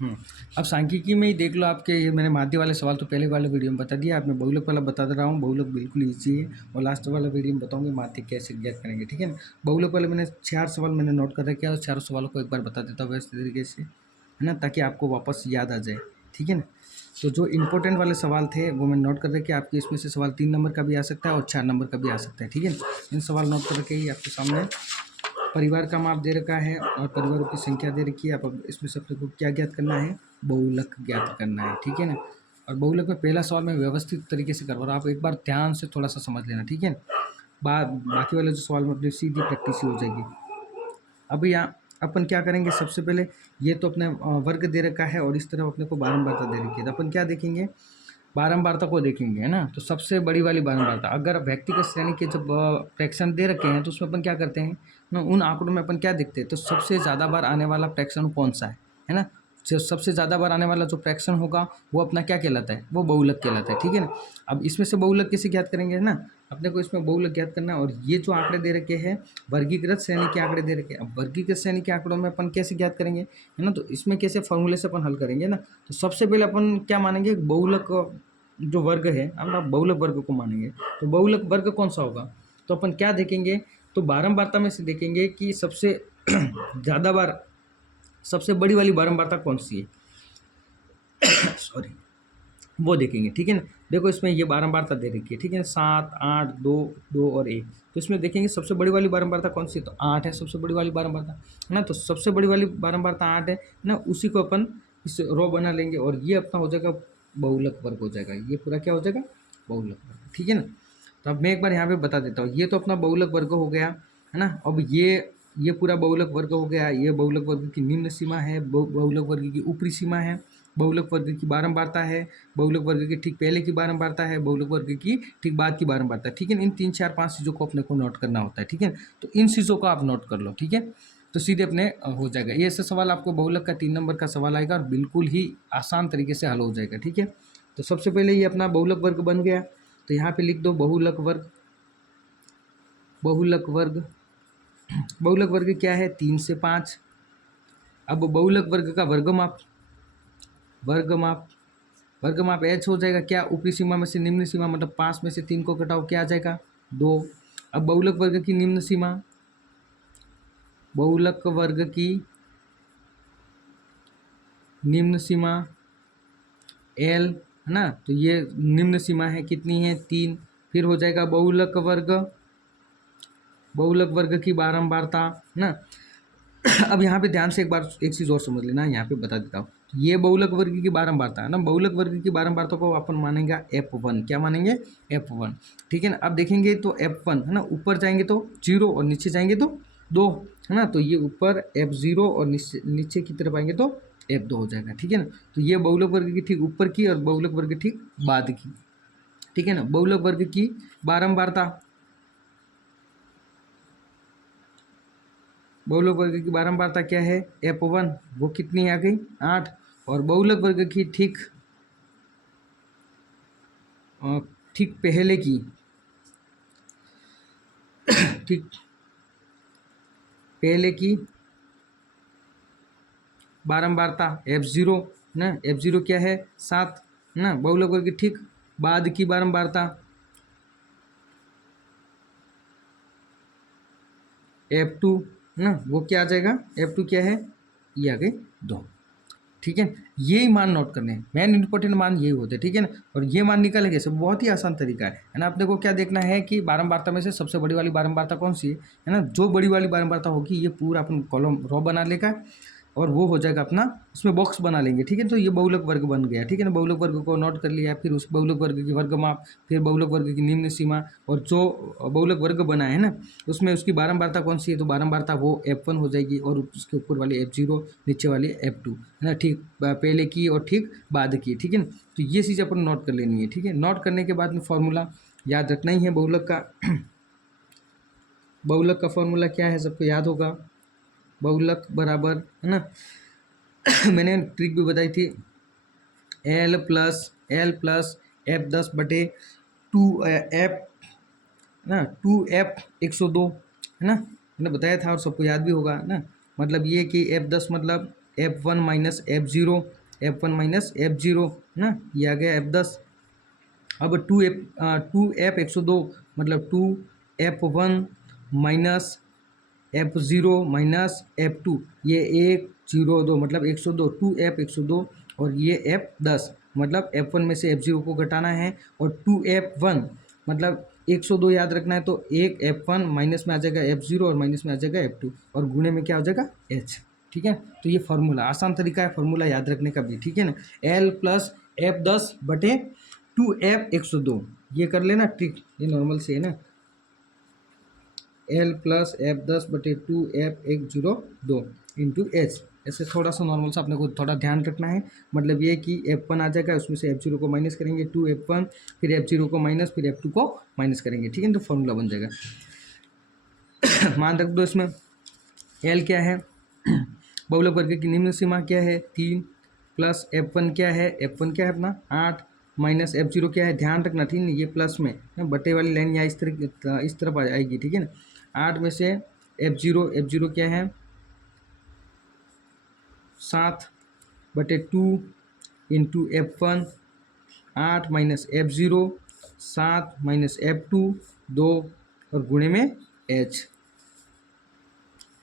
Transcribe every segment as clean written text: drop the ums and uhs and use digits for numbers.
हम्म, अब सांख्यिकी में ही देख लो आपके, ये मैंने माध्य वाले सवाल तो पहले वाले वीडियो में बता दिया, आप मैं बहुलक वाला बता दे रहा हूँ। बहुलक बिल्कुल ईजी है और लास्ट वाला वीडियो में बताऊंगे माध्य कैसे ज्ञात करेंगे, ठीक है ना। बहुलक वाले मैंने 4 सवाल मैंने नोट कर रखे हैं और चारों सवालों को एक बार बता देता हूँ इस तरीके से, है ना, ताकि आपको वापस याद आ जाए, ठीक है ना। तो जो इंपॉर्टेंट वाले सवाल थे वो मैंने नोट कर रखे, आपके इसमें से सवाल 3 नंबर का भी आ सकता है और 4 नंबर का भी आ सकता है, ठीक है ना। इन सवाल नोट कर रखे ही आपके सामने परिवार का माप दे रखा है और परिवारों की संख्या दे रखी है। अब इसमें से अपने को क्या ज्ञात करना है, बहुलक ज्ञात करना है, ठीक है ना। और बहुलक में पहला सवाल मैं व्यवस्थित तरीके से करवा रहा हूँ, आप एक बार ध्यान से थोड़ा सा समझ लेना, ठीक है। बाकी वाले जो सवाल में अपनी सीधी प्रैक्टिस हो जाएगी। अब यहाँ अपन क्या करेंगे, सबसे पहले ये तो अपने वर्ग दे रखा है और इस तरफ अपने को बारंबारता दे रखी है, तो अपन क्या देखेंगे, बारंबारता को देखेंगे, है ना। तो सबसे बड़ी वाली बारंबारता, अगर व्यक्तिगत श्रेणी के जब फ्रैक्शन दे रखे हैं तो उसमें अपन क्या करते हैं ना, उन आंकड़ों में अपन क्या देखते हैं, तो सबसे ज़्यादा बार आने वाला फ्रैक्शन कौन सा है ना। जो सबसे ज़्यादा बार आने वाला जो फ्रैक्शन होगा वो अपना क्या कहलाता है, वो बहुलक कहलाता है, ठीक है ना। अब इसमें से बहुलक कैसे ज्ञात करेंगे, है ना, अपने को इसमें बहुलक ज्ञात करना है। और ये जो आंकड़े दे रखे हैं वर्गीकृत श्रेणी के आंकड़े दे रखे हैं, अब वर्गीकृत श्रेणी के आंकड़ों में अपन कैसे ज्ञात करेंगे, है ना, तो इसमें कैसे फॉर्मूले से अपन हल करेंगे ना। तो सबसे पहले अपन क्या मानेंगे, बहुलक जो वर्ग है हम लोग बहुलक वर्ग को मानेंगे। तो बहुलक वर्ग कौन सा होगा, तो अपन क्या देखेंगे, तो बारंबारता में से देखेंगे कि सबसे ज़्यादा बार, सबसे बड़ी वाली बारंबारता कौन सी है सॉरी, वो देखेंगे, ठीक है ना। देखो इसमें ये बारंबारता दे रखी है, ठीक है, 7, 8, 2, 2 और 1। तो इसमें देखेंगे सबसे बड़ी वाली बारंबारता कौन सी है, तो 8 है सबसे बड़ी वाली बारंबारता, है ना। तो सबसे बड़ी वाली बारंबारता 8 है ना, उसी को अपन इस रो बना लेंगे और ये अपना हो जाएगा बहुलक वर्ग हो जाएगा, ये पूरा क्या हो जाएगा, बहुलक वर्ग, ठीक है ना। तो अब मैं एक बार यहाँ पे बता देता हूँ, ये तो अपना बहुलक वर्ग हो गया, है ना। अब ये पूरा बहुलक वर्ग हो गया, ये बहुलक वर्ग की निम्न सीमा है, बहुलक वर्ग की ऊपरी सीमा है, बहुलक वर्ग की बारंबारता है, बहुलक वर्ग के ठीक पहले की बारंबारता है, बहुलक वर्ग की ठीक बाद की बारंबारता, ठीक है। इन 3, 4, 5 चीज़ों को अपने को नोट करना होता है, ठीक है। तो इन चीज़ों को आप नोट कर लो, ठीक है, तो सीधे अपने हो जाएगा। ये ऐसा सवाल आपको बहुलक का 3 नंबर का सवाल आएगा और बिल्कुल ही आसान तरीके से हल हो जाएगा, ठीक है। तो सबसे पहले ये अपना बहुलक वर्ग बन गया, तो यहाँ पे लिख दो बहुलक वर्ग। बहुलक वर्ग, बहुलक वर्ग क्या है, 3 से 5। अब बहुलक वर्ग का वर्गमाप, वर्गमाप वर्गमाप एच हो जाएगा क्या, ऊपरी सीमा में से निम्न सीमा, मतलब 5 में से 3 को घटाओ क्या आ जाएगा, 2। अब बहुलक वर्ग की निम्न सीमा, बहुलक वर्ग की निम्न सीमा एल, है ना, तो ये निम्न सीमा है कितनी है, 3। फिर हो जाएगा बहुलक वर्ग, बहुलक वर्ग की बारंबारता, है ना। अब यहाँ पे ध्यान से एक चीज़ और समझ लेना, यहाँ पे बता देता हूँ, ये बहुलक वर्ग की बारंबारता है ना, बहुलक वर्ग की बारंबारता को अपन मानेंगे F1, क्या मानेंगे, F1, ठीक है ना। अब देखेंगे तो F1, है ना, ऊपर जाएंगे तो 0 और नीचे जाएंगे तो 2, है ना, तो ये ऊपर F0 और नीचे की तरफ आएंगे तो F2 हो जाएगा, ठीक है ना। तो ये बहुलक वर्ग की ठीक ऊपर की और बहुलक वर्ग ठीक बाद की, ठीक है ना। बहुलक वर्ग की बारंबारता, बहुलक वर्ग की बारंबारता क्या है, F1, वो कितनी आ गई, 8। और बहुलक वर्ग की ठीक ठीक पहले की, ठीक पहले की बारंबारता F0 ना, F0 क्या है, 7 ना। बहुलक वर्ग की ठीक बाद की बारंबारता F2 ना, वो क्या आ जाएगा, F2 क्या है, ये आ गई 2, ठीक है। यही मान नोट करने हैं, मेन इंपॉर्टेंट मान यही होते हैं, ठीक है ना। और ये मान निकालेंगे सब, बहुत ही आसान तरीका है ना। अपने को क्या देखना है कि बारंबारता में से सबसे बड़ी वाली बारंबारता कौन सी है ना, जो बड़ी वाली बारंबारता होगी ये पूरा अपन कॉलम रो बना लेगा और वो हो जाएगा अपना, उसमें बॉक्स बना लेंगे, ठीक है। तो ये बहुलक वर्ग बन गया, ठीक है ना। बहुलक वर्ग को नोट कर लिया, फिर उस बहुलक वर्ग की वर्गमाप, फिर बहुलक वर्ग की निम्न सीमा, और जो बहुलक वर्ग बना है ना उसमें उसकी बारंबारता कौन सी है, तो बारंबारता वो F1 हो जाएगी और उसके ऊपर वाली F0, नीचे वाली F2, है ना, ठीक पहले की और ठीक बाद की, ठीक है ना। तो ये चीज़ अपन नोट कर लेनी है, ठीक है। नोट करने के बाद में फॉर्मूला याद रखना ही है बहुलक का। बहुलक का फॉर्मूला क्या है, सबको याद होगा, बहुलक बराबर, है ना, मैंने ट्रिक भी बताई थी, L प्लस F10/2F, ना, 2F 102, है ना, मैंने बताया था और सबको याद भी होगा ना। मतलब ये कि F10 मतलब F1 minus F0, F1 minus F0 ना, ये आ गया F10। अब 2F 102 मतलब 2F1 minus F0 minus F2, ये 102 मतलब 102, 2F 102 और ये F10 मतलब F1 में से F0 को घटाना है, और 2F1 मतलब 102 याद रखना है, तो एक F1 माइनस में आ जाएगा F0 और माइनस में आ जाएगा F2 और गुणे में क्या हो जाएगा H। ठीक है, तो ये फार्मूला आसान तरीका है फार्मूला याद रखने का भी। ठीक है ना, L प्लस F10 बटे 2F 102, ये कर लेना ट्रिक, ये नॉर्मल से है ना। L प्लस F10 बटे 2F 102 इंटू H, ऐसे थोड़ा सा नॉर्मल सा अपने को थोड़ा ध्यान रखना है। मतलब ये कि F1 आ जाएगा, उसमें से F0 को माइनस करेंगे, 2F1 फिर F0 को माइनस फिर F2 को माइनस करेंगे। ठीक है, तो फॉर्मूला बन जाएगा। मान रख दो इसमें L क्या है, बहुलक वर्ग की निम्न सीमा क्या है 3, प्लस F1 क्या है, F1 क्या है अपना 8, माइनस F0 क्या है, ध्यान रखना ठीक है, ये प्लस में बटे वाली लाइन यहाँ इस तरफ आएगी। ठीक है ना, 8 में से F0 क्या है 7 बटे 2 into F1, 8 minus F0 7 minus F2 2 और गुणे में H।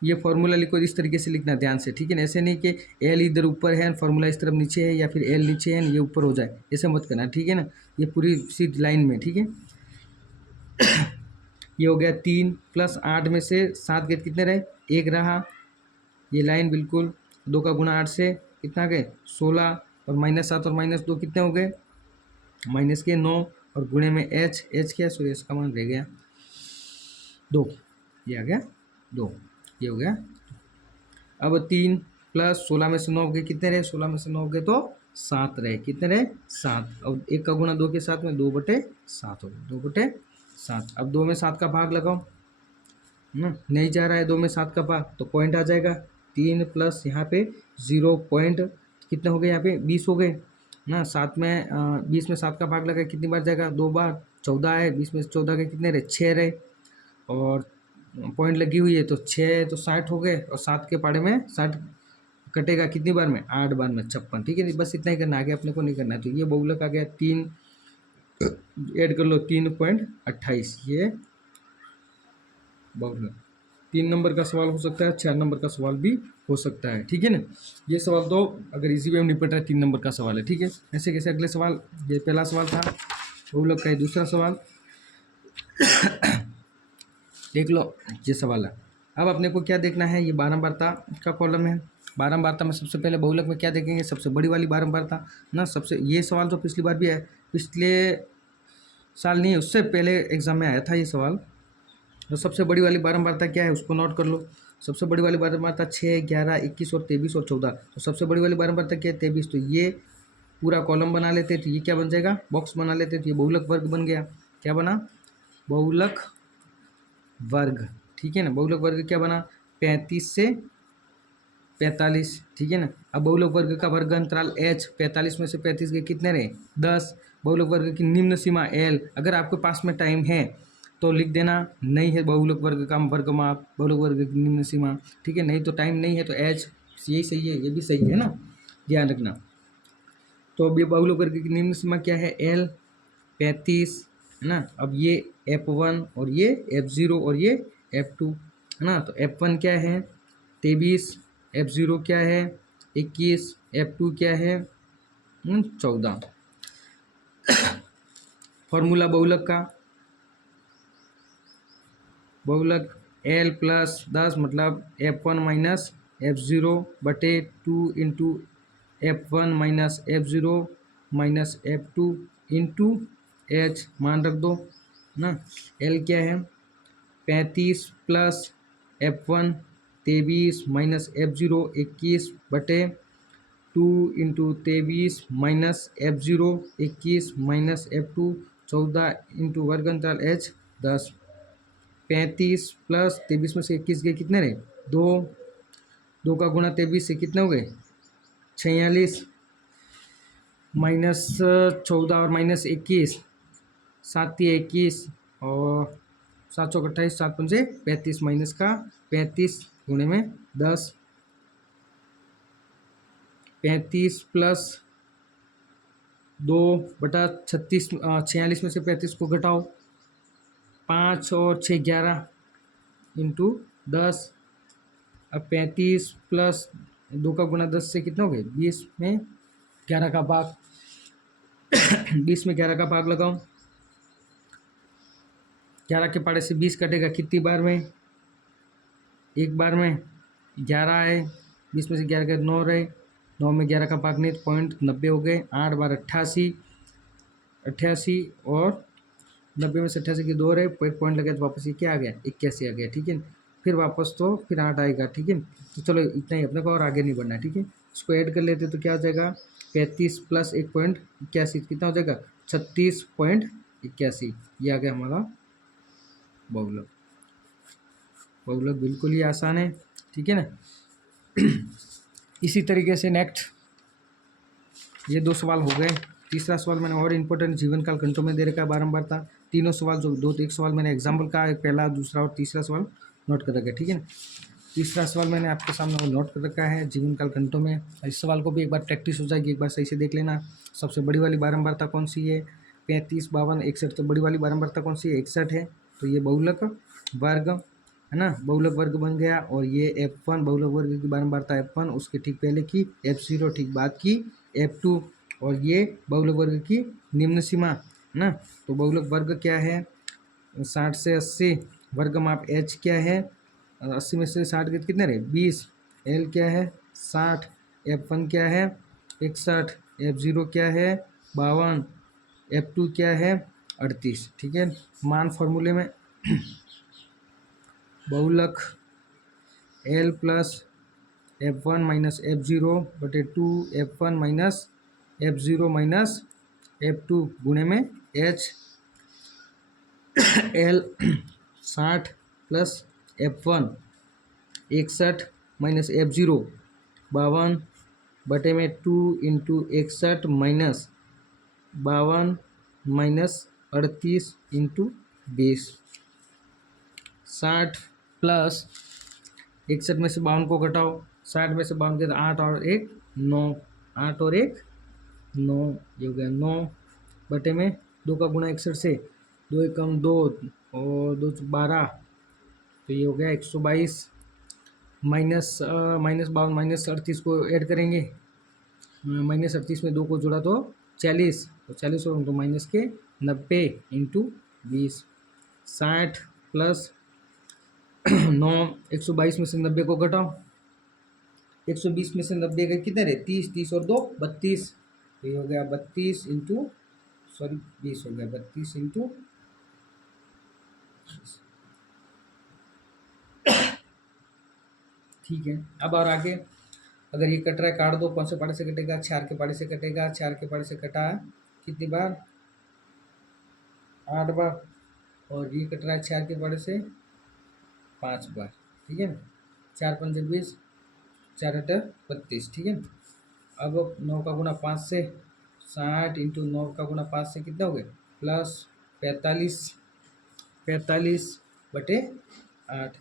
ये फॉर्मूला लिखो, इस तरीके से लिखना ध्यान से। ठीक है ना, ऐसे नहीं कि एल इधर ऊपर है फॉर्मूला इस तरफ नीचे है, या फिर एल नीचे है ये ऊपर हो जाए, ऐसे मत करना। ठीक है ना, ये पूरी सीधी लाइन में। ठीक है, ये हो गया 3 प्लस 8 में से 7 गए कितने रहे, 1 रहा, ये लाइन बिल्कुल 2 का गुणा 8 से कितना गए 16, और माइनस 7 और माइनस 2 कितने हो गए माइनस के 9, और गुणे में एच क्या सुरेश का मान रह गया 2, ये आ गया 2, ये हो गया। अब 3 प्लस 16 में से 9 गए कितने रहे, 16 में से 9 गए तो 7 रहे, कितने रहे 7। अब 1 का गुणा 2 के साथ में 2/7 हो गया, 2/7। अब 2 में 7 का भाग लगाओ ना, नहीं जा रहा है 2 में 7 का भाग, तो पॉइंट आ जाएगा 3 प्लस यहाँ पे 0 पॉइंट कितने हो गए यहाँ पे 20 हो गए ना। 7 में 20 में 7 का भाग लगा कितनी बार जाएगा 2 बार, 14 है, 20 में से 14 के कितने रहे 6 रहे, और पॉइंट लगी हुई है तो 6 तो 60 हो गए, और 7 के पाड़े में 60 कटेगा कितनी बार में 8 बार में 56। ठीक है, बस इतना ही करना, आगे अपने को नहीं करना है। तो ये बहुलक आ गया 3, ऐड कर लो 3.28, ये बहुलक 3 नंबर का सवाल हो सकता है, 4 नंबर का सवाल भी हो सकता है। ठीक है ना, ये सवाल तो अगर इजी वे में निपट रहा है 3 नंबर का सवाल है। ठीक है, ऐसे कैसे अगले सवाल, ये पहला सवाल था बहुलक का, दूसरा सवाल देख लो, ये सवाल है। अब अपने को क्या देखना है, ये बारंबारता का कॉलम है। बारंबारता में सबसे पहले बहुलक में क्या देखेंगे, सबसे बड़ी वाली बारंबारता ना। सबसे ये सवाल तो पिछली बार भी है, पिछले साल नहीं उससे पहले एग्जाम में आया था ये सवाल। तो सबसे बड़ी वाली बारंबारता क्या है उसको नोट कर लो। सबसे बड़ी वाली बारंबारता 6, 11, 21 और 23 और 14। तो सबसे बड़ी वाली बारंबारता क्या है 23, तो ये पूरा कॉलम बना लेते, तो ये क्या बन जाएगा बॉक्स बना लेते, तो ये बहुलक वर्ग बन गया। क्या बना बहुलक वर्ग। ठीक है ना, बहुलक वर्ग क्या बना 35 से 45। ठीक है ना, अब बहुलक वर्ग का वर्ग अंतराल h, 45 में से 35 के कितने रहे 10। बहुलक वर्ग की निम्न सीमा l, अगर आपके पास में टाइम है तो लिख देना, नहीं है बहुलक वर्ग का वर्ग माप, बहुलक वर्ग की निम्न सीमा। ठीक है, नहीं तो टाइम नहीं है तो h, यही सही है, ये भी सही है ना, ध्यान रखना। तो अब ये बहुलक वर्ग की निम्न सीमा क्या है l 35 है ना। अब ये F1 और ये F0 और ये F2 है ना। तो F1 क्या है 23, F0 क्या है 21, F2 क्या है 14। फॉर्मूला बहुलक का, बहुलक L प्लस 10 मतलब F1 माइनस F0 बटे 2 into F1 minus F0 minus F2 into H, मान रख दो ना। L क्या है 35 प्लस F1 23 माइनस F0 21 बटे 2 into 23 minus F0 21 minus F2 14 into वर्ग अंतराल H 10। 35 प्लस 23 में से 21 गए कितने रहे 2, 2 का गुणा 23 से कितने हो गए 46, माइनस 14 और माइनस 21, 7 21 और 7 चौक 28, 7 पंचे 35, माइनस का 35 गुणे में 10 35 प्लस 2/36, 46 में से 35 को घटाओ, 5 और 6 11 इंटू 10। अब 35 प्लस 2 का गुना 10 से कितना हो गए 20 में 11 का भाग 20 में 11 का भाग लगाओ, 11 के पाड़े से 20 कटेगा कितनी बार में, एक बार में 11 आए, 20 में से 11 के 9 रहे, 9 में 11 का भाग नहीं तो 0.90 हो गए, 8 बार 88, 88 और 90 में से 88 की 2 रहे, पॉइंट लगे तो वापस ये क्या आ गया 81 आ गया, ठीक है। फिर वापस तो फिर 8 आएगा, ठीक है। तो चलो इतना ही अपने को और आगे नहीं बढ़ना है, ठीक है। इसको ऐड कर लेते तो क्या हो जाएगा 35 प्लस 1.81 कितना हो जाएगा 36.81, ये आ गया हमारा बहुलक। बहुलक बिल्कुल ही आसान है, ठीक है ना। इसी तरीके से नेक्स्ट ये 2 सवाल हो गए। तीसरा सवाल मैंने और इम्पोर्टेंट जीवन काल घंटों में दे रखा है बारंबार था। तीनों सवाल जो एक सवाल मैंने एग्जाम्पल का पहला दूसरा और तीसरा सवाल नोट कर रखा है, ठीक है ना। तीसरा सवाल मैंने आपके सामने वो नोट कर रखा है जीवन काल घंटों में। इस सवाल को भी एक बार प्रैक्टिस हो जाएगी, एक बार सही से देख लेना। सबसे बड़ी वाली बारंबारता कौन सी है 35 52 61, तो बड़ी वाली बारंबारता कौन सी है 61 है, तो ये बहुलक वर्ग है ना, बहुलक वर्ग बन गया। और ये F1 बहुलक वर्ग की बारंबारता F1, उसके ठीक पहले की F0 ठीक बाद की F2, और ये बहुलक वर्ग की निम्न सीमा है ना। तो बहुलक वर्ग क्या है 60 से 80, वर्ग माप H क्या है 80 में से 60 के कितने रहे 20, L क्या है 60, F1 क्या है 61, F0 क्या है 52, F2 क्या है 38, ठीक है। मान फॉर्मूले में बहुलक L plus F1 minus F0 बटे 2 F1 minus F0 minus F2 गुणे में H L 60 plus F1 61 minus F0 52 बटे में 2 into 61 minus 52 minus 38 into 20, 60 plus 61 में से 52 को घटाओ, 60 में से 52 के 8 और 1 9, 8 और 1 9, ये हो गया 9 बटे में 2 का गुणा 61 से 2 एकम 2 और 2 12, तो ये हो गया 122 माइनस 52 माइनस 38 को ऐड करेंगे, माइनस 38 में 2 को जोड़ा तो 40, तो 40 और तो माइनस के 90 इंटू 20, 60 प्लस 9 122 में से 90 को घटाओ, 120 में से 90 का कितने रहे 30, 30 और 2 32, तो ये हो गया 32 इंटू 20 हो गया 32 इंटू, ठीक है। अब और आगे अगर ये कट रहा है काट दो, कौन से पाड़े से कटेगा 4 के पाड़े से कटेगा, 4 के पाड़े से कटा कितनी बार 8 बार, और ये कट रहा है 4 के पाड़े से 5 बार, ठीक है ना। 4 पंजे 20, 4 अटे 32, ठीक है ना। अब 9 का गुना 5 से 60 इंटू 9 का गुना 5 से कितना हो गया प्लस 45, 45 बटे 8,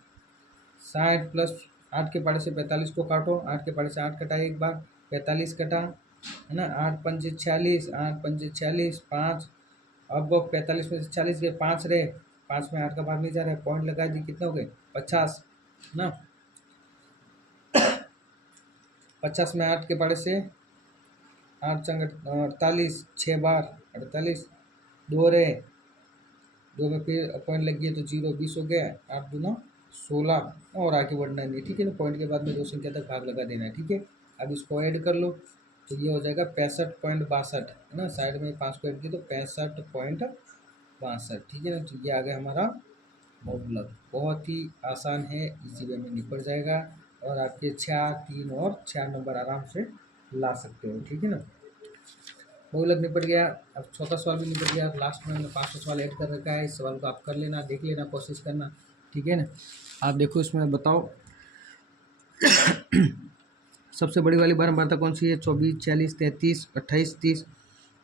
60 प्लस 8 के पाड़े से 45 को काटो, 8 के पाड़े से 8 कटा एक बार, 45 कटा है ना, 8 पंजे 46, 8 पंजे 46 5, अब 45 में से 40 गए 5 रहे, 5 में 8 का भाग नहीं जा रहा है, पॉइंट लगा दी कितना हो गए 50 ना, 50 में 8 के पाड़े से 8 चंग 48, 6 बार 48, 2 रहे, 2 में फिर पॉइंट लग गया तो 0 20 हो गया, 8 दूना 16, और आगे बढ़ना नहीं, ठीक है ना। पॉइंट के बाद में 2 संख्या तक भाग लगा देना है, ठीक है। अब इसको ऐड कर लो तो ये हो जाएगा 65.62 है ना, साइड में 5 को ऐड किया तो 65.62, ठीक है ना। तो ये आ गया हमारा बहुलक, बहुत ही आसान है, इसी वे में निपट जाएगा और आपके 4 3 और 4 नंबर आराम से ला सकते हो, ठीक है ना। बहुलक निपट गया। अब चौथा सवाल भी निपट गया, लास्ट में हमने 5वां सवाल ऐड कर रखा है, इस सवाल को आप कर लेना, देख लेना, कोशिश करना, ठीक है ना। आप देखो इसमें बताओ सबसे बड़ी वाली बारंबारता कौन सी है 24 40 33 28 30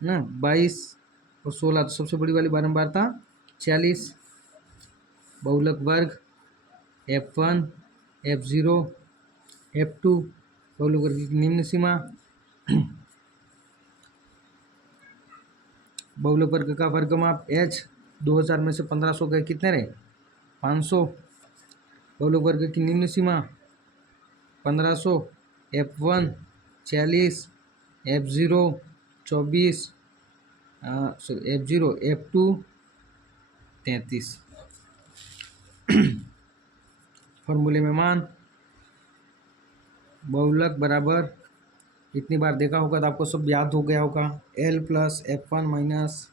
ना, 22 और 16, तो सबसे बड़ी वाली बारंबारता 40, बहुलक वर्ग F1 F0 F2 बहुलक वर्ग की निम्न सीमा बहुलक वर्ग का वर्गमाप h 2000 में से 1500 गए कितने रहे 500। बहुलक वर्ग की निम्न सीमा 1500, F1 40, F0 24, F0 F2 33। फॉर्मूले में मान बहुलक बराबर इतनी बार देखा होगा तो आपको सब याद हो गया होगा, L plus F1 minus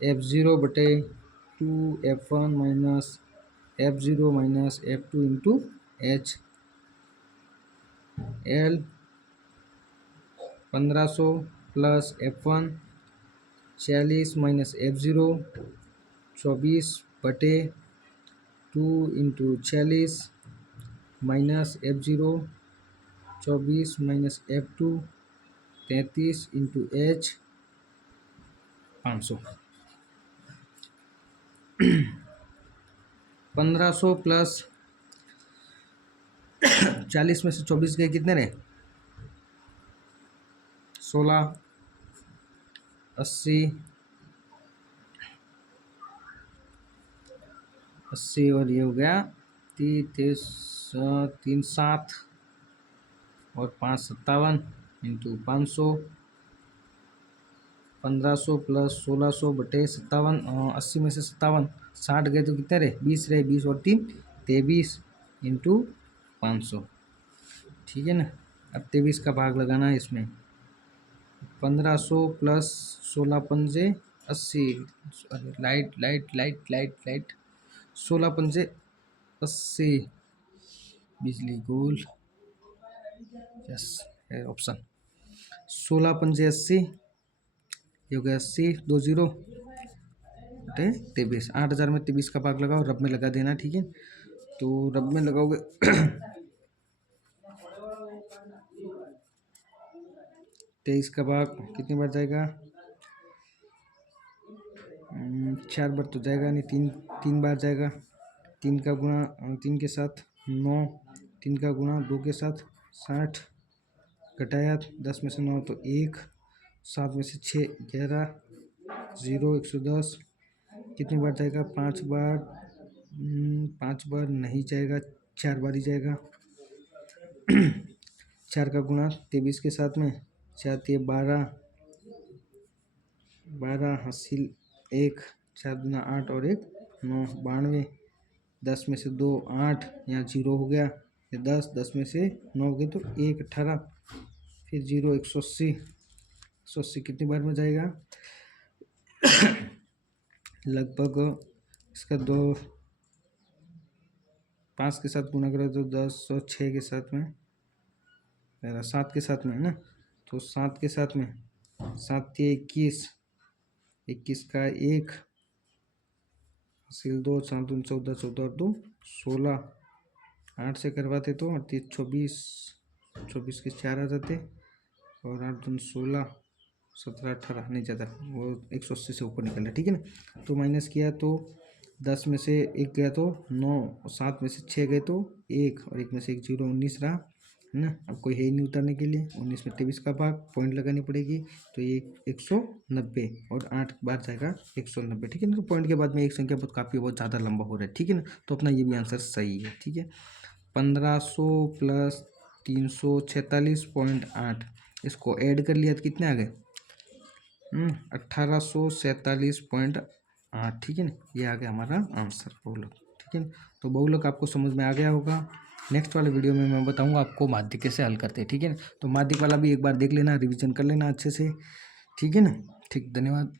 F0 बटे 2F1 minus F0 minus F2 into H। L 1500 plus F1 40 minus F0 24 बटे 2 into 40 minus F0 24 minus F2 33 into H 500। 1500 plus 40 में से 24 गए कितने रहे 16, 80 और ये हो गया 3 7 और 5 57 इंटू 500। 1500 प्लस 1600 बटे 57, 80 में से 57 60 गए तो कितने रहे 20 रहे, 20 और 3 23 इंटू 500। ठीक है ना। अब 23 का भाग लगाना है इसमें। 1500 प्लस 16 पंजे 80, लाइट 16 पंजे 80, बिजली गुल, यस ऑप्शन 16 पंजे 80, ये हो गया 80 20 बटे 23। 8000 में 23 का भाग लगाओ, रब में लगा देना। ठीक है, तो रब में लगाओगे 23 का भाग कितनी बार जाएगा 4 बार तो जाएगा नहीं, 3 बार जाएगा। 3 का गुणा 3 के साथ 9, 3 का गुणा 2 के साथ 60, घटाया 10 में से 9 तो 1, 7 में से 6 11, 0 110। कितनी बार जाएगा 5 बार, 5 बार नहीं जाएगा, 4 बार ही जाएगा। 4 का गुणा 23 के साथ में 4 3 12, 12 हासिल 1, 4 दूना 8 और 1 9, 92। 10 में से 2 8, यहाँ 0 हो गया, ये 10 में से 9 हो गए तो 1 18, फिर 0 180। 180 कितनी बार में जाएगा लगभग इसका 2 5 के साथ गुणा करो तो 10 और 6 के साथ में 7 के साथ में है ना, तो 7 के साथ में 7 3 21, 21 का 1 हासिल 2, 7 दूनी 14, 14 और 2 16। 8 से करवाते तो 38 24, 24 के 4 आ जाते और 8 दूनी 16, 17 18 नहीं जाता, वो 180 से ऊपर निकल रहा। ठीक है ना, तो माइनस किया तो 10 में से 1 गया तो 9, और 7 में से 6 गए तो 1, और 1 में से 1 0, 19 रहा है ना। अब कोई है ही नहीं उतारने के लिए। 19 में 23 का भाग पॉइंट लगानी पड़ेगी, तो ये 190 और 8 बार जाएगा 190। ठीक है ना, तो पॉइंट के बाद में एक संख्या बहुत ज़्यादा लंबा हो रहा है। ठीक है ना, तो अपना ये भी आंसर सही है। ठीक है, 1500 प्लस 346.8, इसको ऐड कर लिया तो कितने आ गए 1847.8। ठीक है ना, ये आ गया हमारा आंसर बहुलक। ठीक है ना, तो बहुलक आपको समझ में आ गया होगा। नेक्स्ट वाले वीडियो में मैं बताऊंगा आपको माध्यक कैसे हल करते हैं। ठीक है ना, तो माध्यक वाला भी एक बार देख लेना, रिवीजन कर लेना अच्छे से। ठीक है ना, ठीक, धन्यवाद।